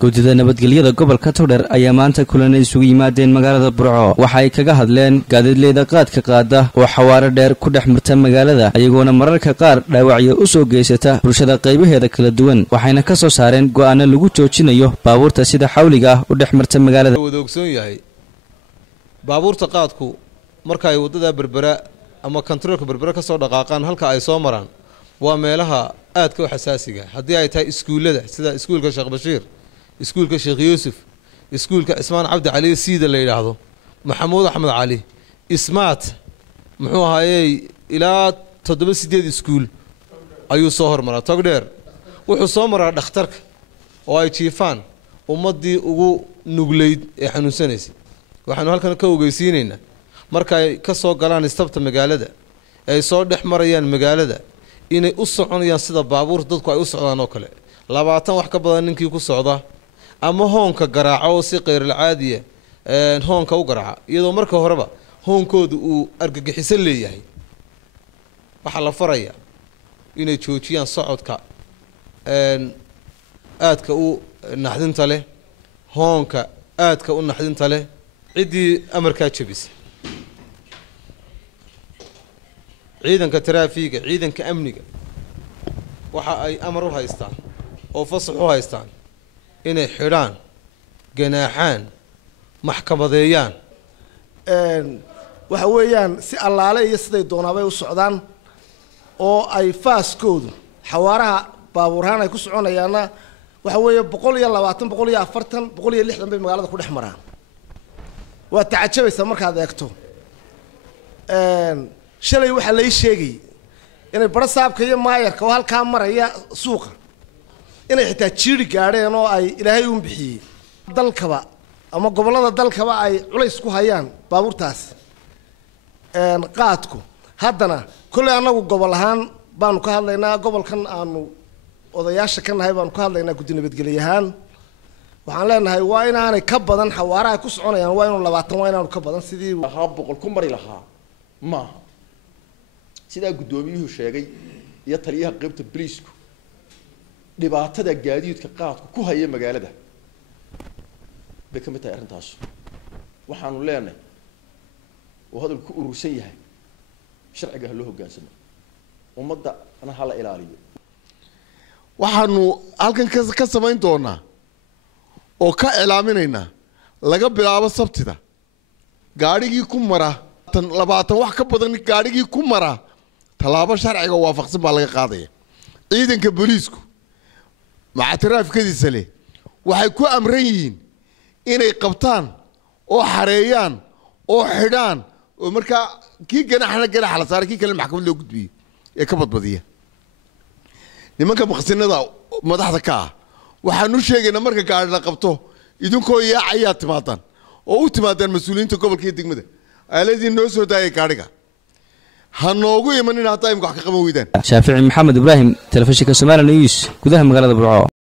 guddida nabadgelyada gobolka Togdheer ayaa maanta kulan isugu yimaadeen magaalada Burco waxa ay kaga hadleen gaadiidleyda qaadka qaada oo xawaare dheer ku dhex marta magaalada ayagoona mararka qaar dhaawacyo u soo geysata bulshada qaybaheeda kala duwan waxayna ka soo saareen go'aano lagu joojinayo baabuurta sida xawliga ah u dhex marta magaalada wadaogsoon yahay baabuurta qaadku marka ay wadada berbera ama controlka berbera ka soo dhaqaaqaan halka ay soo maraan waa meelaha aadka u xasaasiga haddii ay tahay iskuulada sida iskuulka Sheekh Bashiir iskuulka Sheekh Yuusuf iskuulka Ismaan Cabdi Cali Siida la yiraahdo Maxamuud Axmed Cali Ismaat muxuu ahaayay ilaa 7-8 iskuul ayuu soo hormaraa Togdheer wuxuu soo maraa dhakhtarka oo ay jiifaan ummadii ugu nugleyd ee xanuunsanaysay waxaanu halkan ka ogeysiinaynaa marka ay ka soo galaan istabta magaalada ay soo dhex marayaan magaalada inay u soconayaan sida baabuur dadku ay u socdaan oo kale 20 wax ka badan ninkii ku socda ama hoonka garaaco si qeyr caadiya hoonka u garaaca iyadoo marka horeba hoonkoodu uu argagixiso leeyahay waxa la faraya inay joojiyaan socodka aadka u naxdinta leh hoonka aadka u naxdinta leh cidii amarka jabis ciidanka taraafiga ciidanka amniga waxa ay amar u haystaan oo fasax u haystaan inay xiraan ganaaxaan maxkamadeeyaan waxa weeyaan si allaale iyo siday doonaabay u socdaan oo ay faaskoodu xawaaraha baabuurhaan ay ku soconayaana waxa weeye 120 140 160 bay magaalada ku dhex maraan waa tacajabaysa markaad eegto shalay waxa la sheegay inay bar saabka iyo maayarka oo halka maraya suuqa inay xitaa jiiri gaadheen oo ay ilaahay u bixiyay dalkaba ama gobolada dalkaba ay culays ku hayaan baabuurtaas qaadku haddana kulli anagu gobol ahaan baanu ka hadlaynaa gobolkan aanu odayaasha ka nahay baanu ka hadlaynaa guddi nabadgelyahan waxaan leenahay waa inaanay ka badan xawaaraha ku soconayaan waa inuu 20 waa inaanu ka badan sidii boqol ku mari lahaa ma sida gudoomiyuhu sheegay iyo taliyaha qaybta booliisku dhibaatada gaadiidka qaadku ku haya magaalada bay ka mid tahay arintaas waxaanu leenahay oo hadal ku urursan yahay sharciga loo hoggaansamo ummadda ana hala ilaaliyo waxaanu halkan ka samayn doonaa oo ka ilaaminayna laga bilaabo sabtida gaarigii ku mara 20 wax ka badan gaarigii ku mara talaabo sharciga waafaqsan baa laga qaadaya ciidanka booliisku ma taraafkadiisa leh waxay ku amran yihiin inay qabtaan oo xareeyaan oo xidhaan oo marka kii ganax la saaray kii kale maxkamad loo gudbiyo ee ka badbadiya nimanka maqsinada madaxda ka waxaanu sheegaynaa marka gaari la qabto idinkoo yaacaya timaadaan oo u timaadaan mas'uuliyiinta gobolka iyo degmada aaladii noo soo daayay gaariga hanoogu imanin hataa imka wax ka qaban weydaan Shaafici Maxamed Ibrahim telefishinka Soomaaliya News gudaha magaalada Burco.